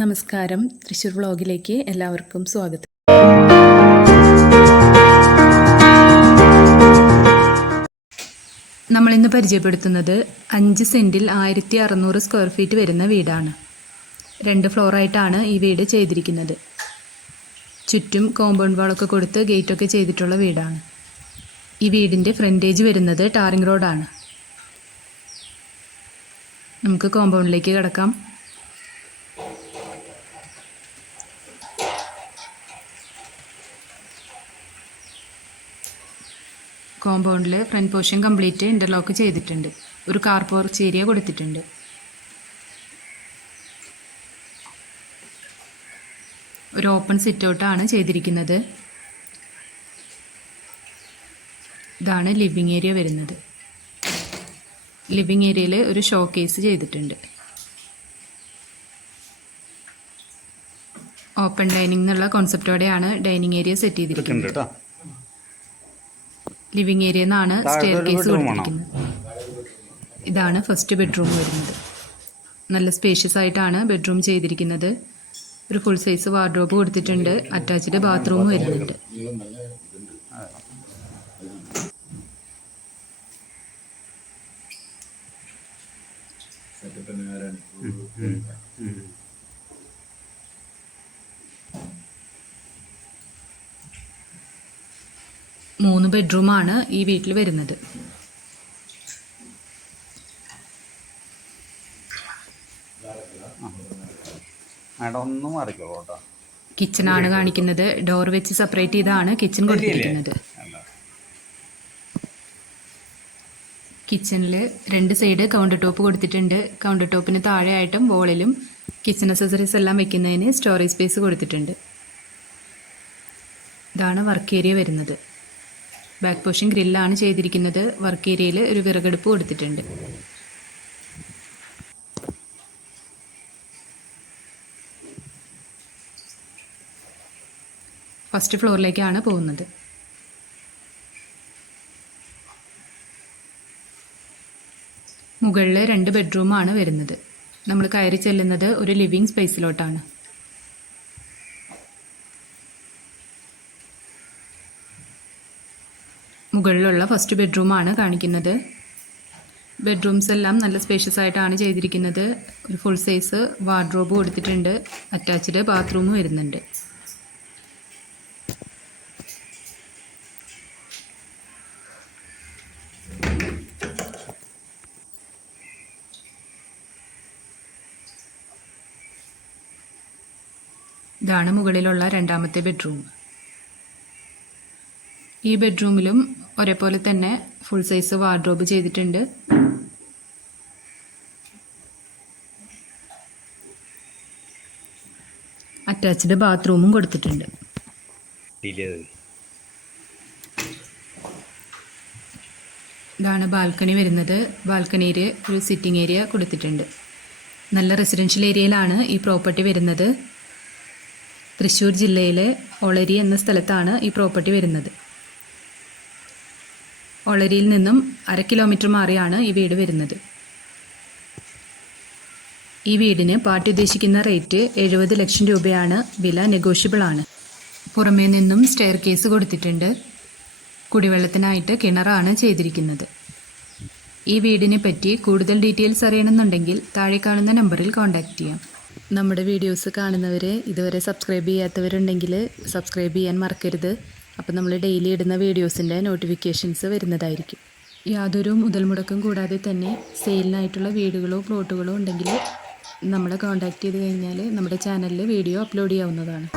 നമസ്കാരം. തൃശ്ശൂർ വ്ളോഗിലേക്ക് എല്ലാവർക്കും സ്വാഗതം. നമ്മളിന്ന് പരിചയപ്പെടുത്തുന്നത് അഞ്ച് സെന്റിൽ ആയിരത്തി അറുന്നൂറ് സ്ക്വയർ ഫീറ്റ് വരുന്ന വീടാണ്. രണ്ട് ഫ്ലോറായിട്ടാണ് ഈ വീട് ചെയ്തിരിക്കുന്നത്. ചുറ്റും കോമ്പൗണ്ട് വാളൊക്കെ കൊടുത്ത് ഗേറ്റൊക്കെ ചെയ്തിട്ടുള്ള വീടാണ്. ഈ വീടിന്റെ ഫ്രണ്ടേജ് വരുന്നത് ടാറിംഗ് റോഡാണ്. നമുക്ക് കോമ്പൗണ്ടിലേക്ക് കിടക്കാം. കോമ്പൗണ്ടിൽ ഫ്രണ്ട് പോർഷൻ കംപ്ലീറ്റ് ഇന്റർലോക്ക് ചെയ്തിട്ടുണ്ട്. ഒരു കാർ പോർച്ച് ഏരിയ കൊടുത്തിട്ടുണ്ട്. ഒരു ഓപ്പൺ സിറ്റ് ഔട്ടാണ് ചെയ്തിരിക്കുന്നത്. ഇതാണ് ലിവിങ് ഏരിയ വരുന്നത്. ലിവിങ് ഏരിയയിൽ ഒരു ഷോ കേസ് ചെയ്തിട്ടുണ്ട്. ഓപ്പൺ ഡൈനിങ് എന്നുള്ള കോൺസെപ്റ്റോടെയാണ് ഡൈനിങ് ഏരിയ സെറ്റ് ചെയ്തിരിക്കുന്നത്. ലിവിങ് ഏരിയ എന്നാണ് സ്റ്റെയർ കേസ് കൊടുത്തിരിക്കുന്നത്. ഇതാണ് ഫസ്റ്റ് ബെഡ്റൂം വരുന്നത്. നല്ല സ്പേഷ്യസ് ആയിട്ടാണ് ബെഡ്റൂം ചെയ്തിരിക്കുന്നത്. ഒരു ഫുൾ സൈസ് വാർഡ്രോബ് കൊടുത്തിട്ടുണ്ട്. അറ്റാച്ച്ഡ് ബാത്റൂം വരുന്നുണ്ട്. മൂന്ന് ബെഡ്റൂമാണ് ഈ വീട്ടിൽ വരുന്നത്. കിച്ചണാണ് കാണിക്കുന്നത്. ഡോർ വെച്ച് സെപ്പറേറ്റ് ചെയ്താണ് കിച്ചൺ കൊടുത്തിരിക്കുന്നത്. കിച്ചണിൽ രണ്ട് സൈഡ് കൗണ്ടർ ടോപ്പ് കൊടുത്തിട്ടുണ്ട്. കൗണ്ടർ ടോപ്പിന് താഴെയായിട്ടും വോളിലും കിച്ചൺ അസസറീസ് എല്ലാം വെക്കുന്നതിന് സ്റ്റോറേജ് സ്പേസ് കൊടുത്തിട്ടുണ്ട്. ഇതാണ് വർക്ക് ഏരിയ വരുന്നത്. ബാക്ക് പോർഷൻ ഗ്രില്ലാണ് ചെയ്തിരിക്കുന്നത്. വർക്ക് ഏരിയയിൽ ഒരു വിറകടുപ്പ് കൊടുത്തിട്ടുണ്ട്. ഫസ്റ്റ് ഫ്ലോറിലേക്കാണ് പോകുന്നത്. മുകളിൽ രണ്ട് ബെഡ്റൂമാണ് വരുന്നത്. നമ്മൾ കയറി ചെല്ലുന്നത് ഒരു ലിവിങ് സ്പേസിലോട്ടാണ്. മുകളിലുള്ള ഫസ്റ്റ് ബെഡ്റൂമാണ് കാണിക്കുന്നത്. ബെഡ്റൂംസ് എല്ലാം നല്ല സ്പേഷ്യസ് ആയിട്ടാണ് ചെയ്തിരിക്കുന്നത്. ഒരു ഫുൾ സൈസ് വാർഡ്രോബ് കൊടുത്തിട്ടുണ്ട്. അറ്റാച്ച്ഡ് ബാത്റൂമും വരുന്നുണ്ട്. ഇതാണ് മുകളിലുള്ള രണ്ടാമത്തെ ബെഡ്റൂം ഈ ബെഡ്റൂമിലും ഒരേപോലെ തന്നെ ഫുൾ സൈസ് വാർഡ്രോബ് ചെയ്തിട്ടുണ്ട്. അറ്റാച്ച്ഡ് ബാത്റൂമും കൊടുത്തിട്ടുണ്ട്. ഇതാണ് ബാൽക്കണി വരുന്നത്. ബാൽക്കണിയിൽ ഒരു സിറ്റിംഗ് ഏരിയ കൊടുത്തിട്ടുണ്ട്. നല്ല റെസിഡൻഷ്യൽ ഏരിയയിലാണ് ഈ പ്രോപ്പർട്ടി വരുന്നത്. തൃശ്ശൂർ ജില്ലയിലെ ഒളരി എന്ന സ്ഥലത്താണ് ഈ പ്രോപ്പർട്ടി വരുന്നത്. ഒളരിയിൽ നിന്നും അര കിലോമീറ്റർ മാറിയാണ് ഈ വീട് വരുന്നത്. ഈ വീടിന് പാർട്ടി ഉദ്ദേശിക്കുന്ന റേറ്റ് എഴുപത് ലക്ഷം രൂപയാണ്. വില നെഗോഷ്യബിൾ ആണ്. പുറമേ നിന്നും സ്റ്റെയർ കേസ് കൊടുത്തിട്ടുണ്ട്. കുടിവെള്ളത്തിനായിട്ട് കിണറാണ് ചെയ്തിരിക്കുന്നത്. ഈ വീടിനെ പറ്റി കൂടുതൽ ഡീറ്റെയിൽസ് അറിയണമെന്നുണ്ടെങ്കിൽ താഴെ കാണുന്ന നമ്പറിൽ കോൺടാക്റ്റ് ചെയ്യാം. നമ്മുടെ വീഡിയോസ് കാണുന്നവരെ ഇതുവരെ സബ്സ്ക്രൈബ് ചെയ്യാത്തവരുണ്ടെങ്കിൽ സബ്സ്ക്രൈബ് ചെയ്യാൻ മറക്കരുത്. അപ്പോൾ നമ്മൾ ഡെയിലി ഇടുന്ന വീഡിയോസിന്റെ നോട്ടിഫിക്കേഷൻസ് വരുന്നതായിരിക്കും. യാതൊരു മുതൽ മുടക്കം കൂടാതെ തന്നെ സെയിലിനായിട്ടുള്ള വീടുകളോ പ്ലോട്ടുകളോ ഉണ്ടെങ്കിൽ നമ്മളെ കോൺടാക്റ്റ് ചെയ്ത് കഴിഞ്ഞാൽ നമ്മുടെ ചാനലിൽ വീഡിയോ അപ്ലോഡ് ചെയ്യാവുന്നതാണ്.